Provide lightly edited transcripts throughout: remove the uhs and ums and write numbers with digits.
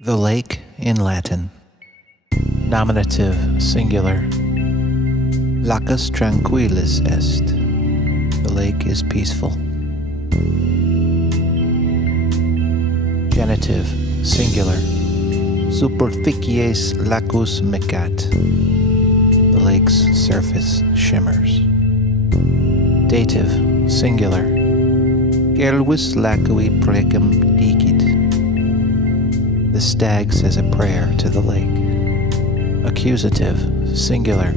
The lake in Latin. Nominative, singular. Lacus tranquillus est. The lake is peaceful. Genitive, singular. Superficies Lacūs micat. The lake's surface shimmers. Dative, singular. Cervus Lacuī precem dīcit. The stag says a prayer to the lake. Accusative, singular.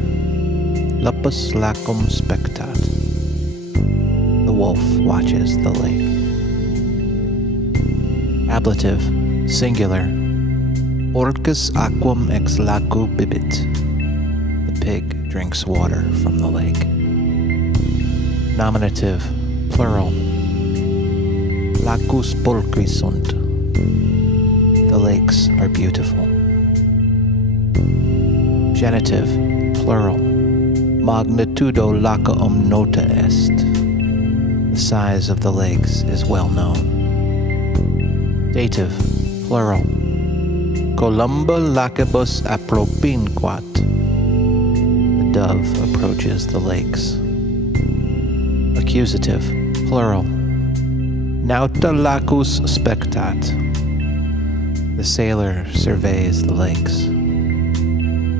Lupus Lacum spectat. The wolf watches the lake. Ablative, singular. Porcus aquam ex Lacuū bibit. The pig drinks water from the lake. Nominative, plural. Lacūs pulchrī sunt. The lakes are beautiful. Genitive, plural. Magnitudo Lacuum nota est. The size of the lakes is well known. Dative, plural. Columba Lacibus apropinquat. The dove approaches the lakes. Accusative, plural. Nauta Lacūs spectat. The sailor surveys the lakes.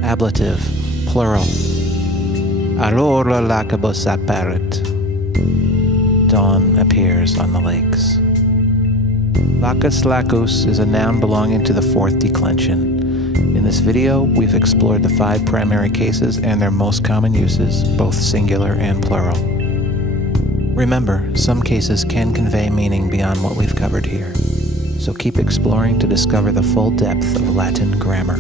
Ablative, plural. Aurora Lacibus apparet. Dawn appears on the lakes. Lacus Lacūs is a noun belonging to the fourth declension. In this video, we've explored the 5 primary cases and their most common uses, both singular and plural. Remember, some cases can convey meaning beyond what we've covered here, so keep exploring to discover the full depth of Latin grammar.